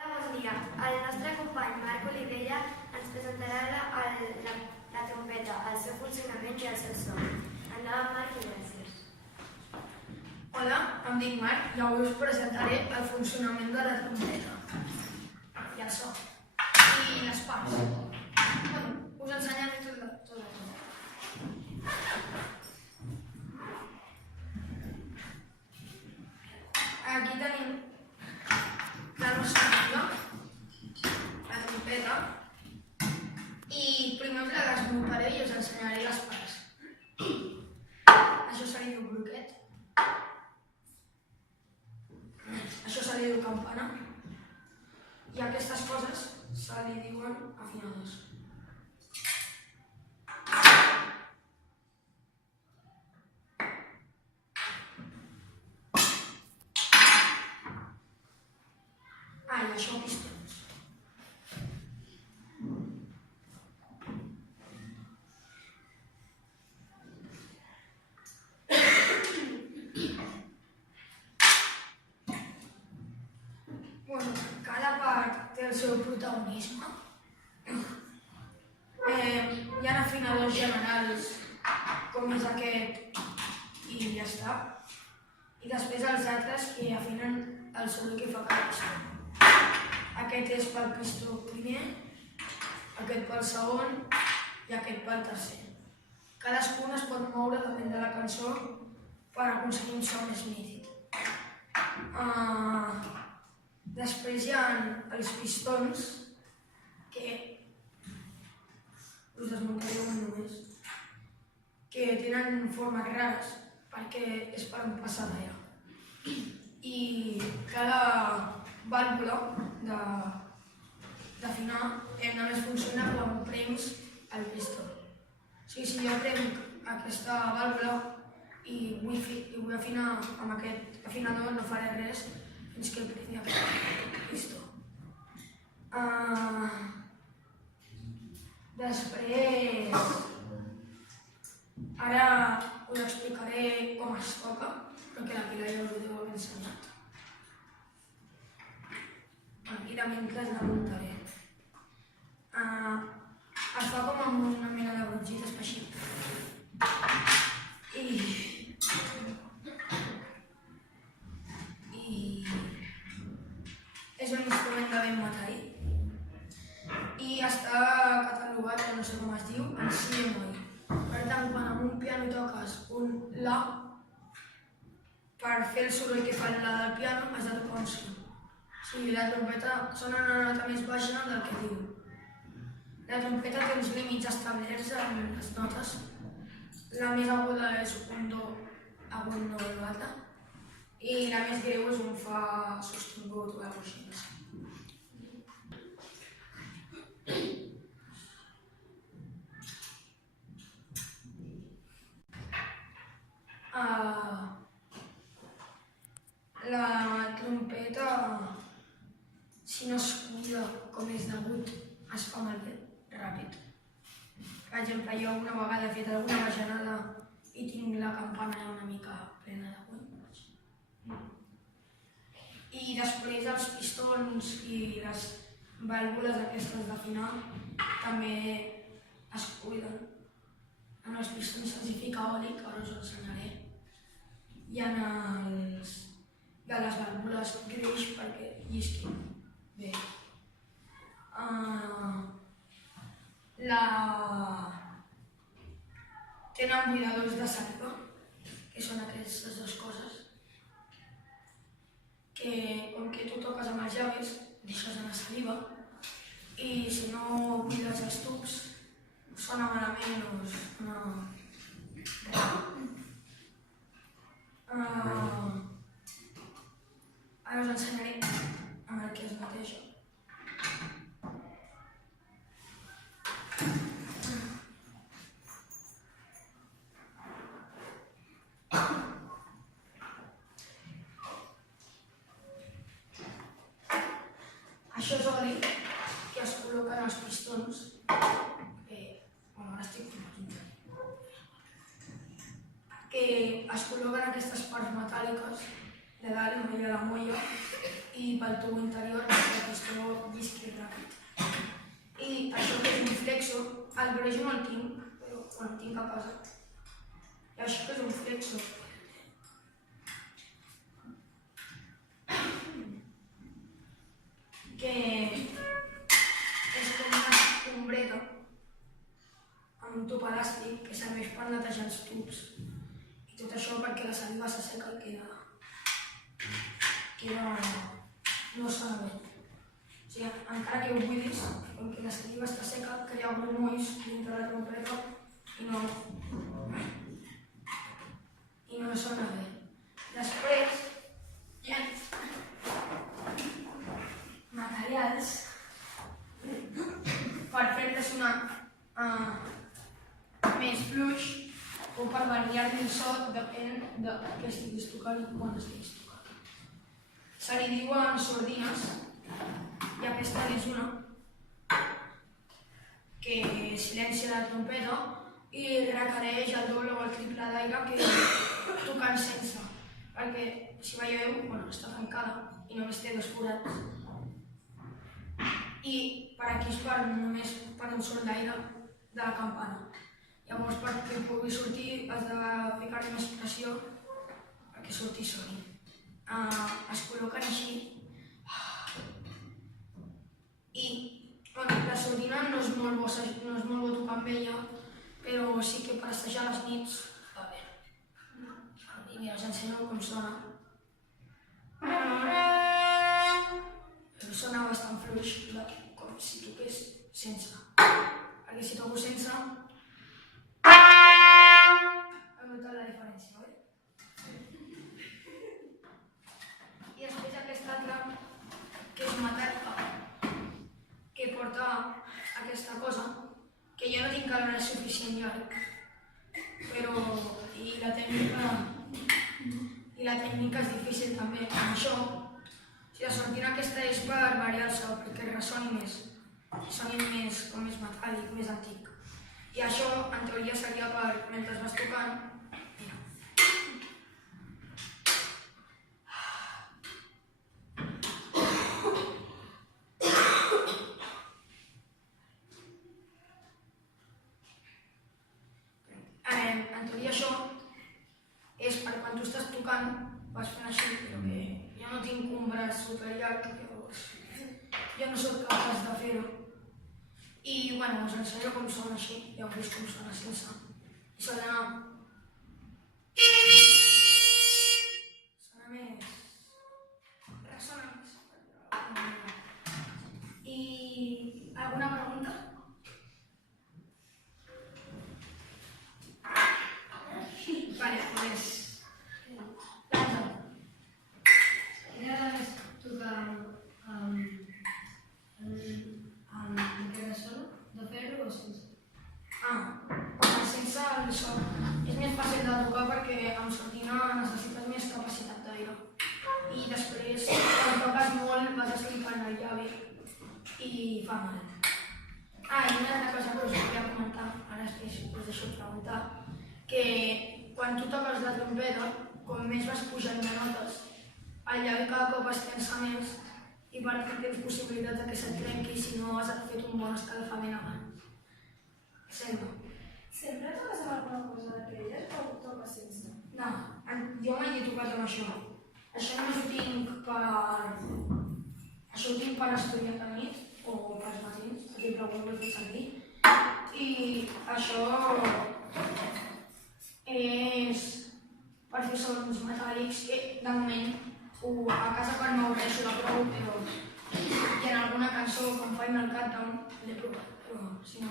Bon dia. El nostre company Marc Olivella ens presentarà la trompeta, el seu funcionament i el seu so. Endavant, Marc, i gràcies. Hola, em dic Marc i avui us presentaré el funcionament de la trompeta i el so i les parts. Us ensenyaré tot. Aquí tenim la nostra bola, la trompeta, i primer us la desmuntaré i us ensenyaré les parts. Això se li diu broquet, això se li diu campana i aquestes coses se li diuen afinadors. I això pistons. Cada part té el seu protagonisme. Hi ha afinadors generals, com és aquest, i ja està. I després els altres que afinen el soroll que fa cada pistó. Aquest és pel pistó primer, aquest pel segon i aquest pel tercer. Cadascun es pot moure, depèn de la cançó, per aconseguir un so més nítid. Després hi ha els pistons, que us desmuntaré un només, que tenen formes rares perquè és per on passa l'aire. I cada vàlvula d'afinar només funciona quan prems el pistó. O sigui, si jo prenc aquesta vàlvula i vull afinar amb aquest afinador, no faré res fins que premi aquest pistó. Després, ara us explicaré com es toca, perquè la Pilar ja us ho deu haver ensenyat. Aquí la mentre la muntaré. Es fa com amb una mena de brotxit espeixit. I és un instrument de vent metall i està catalogat, no sé com es diu, en si bemoll. Per tant, quan amb un piano toques un la, per fer el soroll que fa el la del piano has de tocar un si. O sigui, la trompeta sona una nota més baixa del que diu. La trompeta té uns límits establerts en les notes. La més aguda és un do agut no elevada i la més greu és un fa sostingut o alguna cosa així. La trompeta, si no es cuida com és degut, es fa malbé ràpid. Per exemple, jo una vegada he fet alguna bajanada i tinc la campana una mica plena de guany. I després els pistons i les vàlvules aquestes d'afinar també es cuiden. En els pistons se'ls fica oli, que ara us ho ensenyaré, i en els de les vàlvules greix perquè llisquin bé. Tenen buidadors de saliva, que són aquestes dues coses, que com que tu toques amb els llavis, deixes anar saliva, i si no buides els tubs, sona malament o sona rar. Ara us ensenyaré amb el que es neteja. Això és oli que es col·loca en els pistons, ara estic que es col·loquen aquestes parts metàl·liques de dalt no hi ha la molla i pel tub interior el pistó llisqui ràpid. I això que és un flexo, el greix no el tinc, però el tinc a casa. I això que és un flexo. Que és com una escombreta amb un tub elàstic que serveix per netejar els tubs. I tot això perquè la saliva s'asseca i no sona bé. O sigui, encara que ho buidis, com que la saliva està seca, crea grumolls dintre la trompeta i no sona bé. Després, hi ha materials per fer-te sonar més fluix o per variar-li el so, depèn de què estiguis tocant i quan estiguis tocant. Se li diuen sordines, i aquesta és una que silencia la trompeta i requereix el doble o el triple d'aire que tocant sense, perquè si veieu, està tancada i només té 2 forats. I per aquí es només per un sort d'aire de la campana. Llavors, perquè pugui sortir, has de ficar-hi més pressió perquè surti soni. Es col·loquen així i la sordina no és molt bo tocar amb ella, però sí que per assajar les nits va bé. I mira, us ensenyo com sona. Sona bastant fluix, com si toqués sense. Perquè si toco sense, heu notat la diferència, oi? I després aquesta altra, que és metàl·lica, que porta aquesta cosa, que jo no tinc el braç suficient llarg, però i la tècnica és difícil també. Amb això, la sordina aquesta és per variar el so, perquè ressoni més, com més metàl·lic, més antic. I això, en teoria, seria per, mentre vas tocant, mira. En teoria això és per quan tu estàs tocant, vas fent així, però que jo no tinc un braç superllarg, llavors jo no soc capaç de fer-ho. I, us ensenyo com sona així, ja heu vist com sona sense. I sona més... ressona més. I alguna pregunta? Vale, doncs... ¿Querías tocar en qué solo? ¿De ferro o sense? Sense el so. És més fàcil de tocar perquè amb sordina necessites més capacitat d'aire. I després, quan toques molt, vas estripant el llavi i fa mal. I una altra cosa que us volia comentar, ara després us deixo preguntar, que quan tu toques la trompeta, com més vas pujant de notes, el llavi cada cop es tensa més i per tant tens possibilitat que se't trenqui si no has fet un bon escalfament abans. Sembla. Sempre toques amb alguna cosa d'aquelles o toques sense? No, jo mai he tocat amb això. Això només ho tinc per... Això ho tinc per estudiar a nit o pels matins, perquè ho vull fer servir. I això és per fer sons metàl·lics que de moment a casa quan m'avorreixo la provo, però i en alguna cançó com Final Countdown l'he provat, però si no,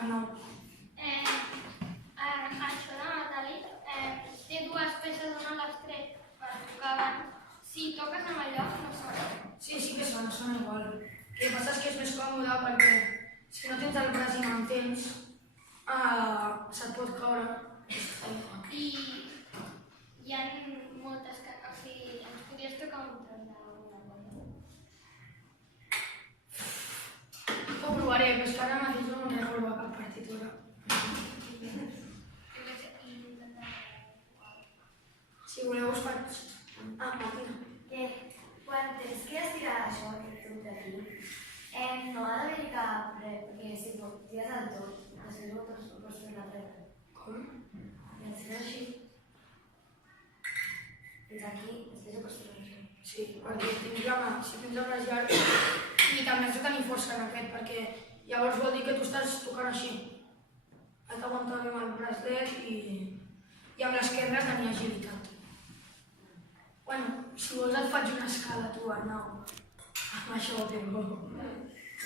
Arnau. Això de metàl·lic té 2 peces on l'has tret per tocar abans. Si toques amb el lloc no sona. Sí que sona igual. El que passa és que és més còmode perquè si no tens el braç i no en tens, se't pot caure. I hi ha moltes que... O sigui, ens podries tocar un tros d'alguna cosa? Ho provaré, però és que ara mateix no me'n recordo cap partitura. Si voleu us faig Ah, Martina. Que quan tens que estirar això, aquest truc d'aquí, no ha d'haver-hi cap res, perquè si tires el tot, després ho pots fer una altra. Com? I ens fes així. Fins aquí, després ho pots fer així. Sí, perquè tens la mà, si tens el braç llarg, i també has de tenir força en aquest, perquè llavors vol dir que tu estàs tocant així. Has d'aguantar bé amb el braçlet i amb l'esquerra has de tenir agilitat. Bueno, si vols et faig una escala tu, Arnau, amb això, però no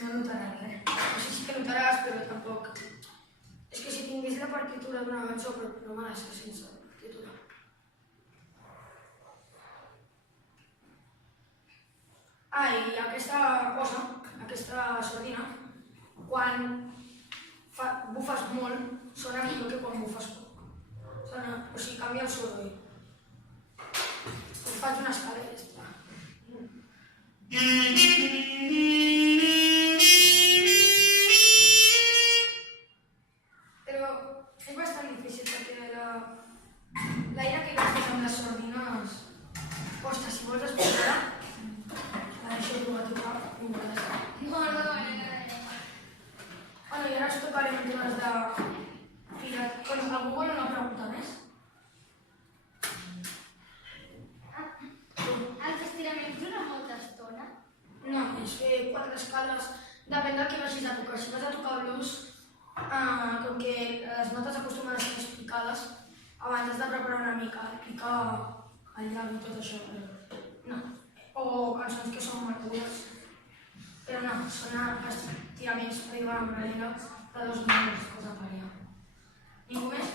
notaràs res. No sé si que notaràs, però tampoc. És que si tingués la partitura d'una cançó, però no me la sé sense partitura. Ah, i aquesta cosa, aquesta sordina, quan bufes molt, sona millor que quan bufes poc. O sigui, canvia el soroll. Us faig una escala i ja està. Però és bastant difícil perquè l'aire que gastes amb les sordines, ostres, si vols explicar, la deixo provar a tocar i no l'està. No. Bueno, i ara us tocarem temes de tirar. Bueno, algú vol una pregunta més? Els estiraments duren molta estona. No, és fer 4 escales, depèn del que vagis a tocar. Si vas a tocar blues, com que les notes acostumen a ser més picades, abans has de preparar una mica, picar el llarg i tot això, però no. O cançons que són menudes, però no, són estiraments per arribar a una manera de 2 minuts, cosa paria. Ningú més?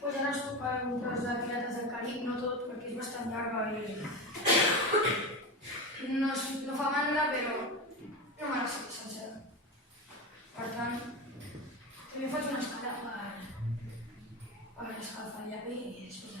Pues ara us tocarem un tros de Pirates del Carib, no tot, perquè és bastant llarga i no fa mandra, però no me la sé sencera. Per tant, també faig una escala per escalfar el llavi i després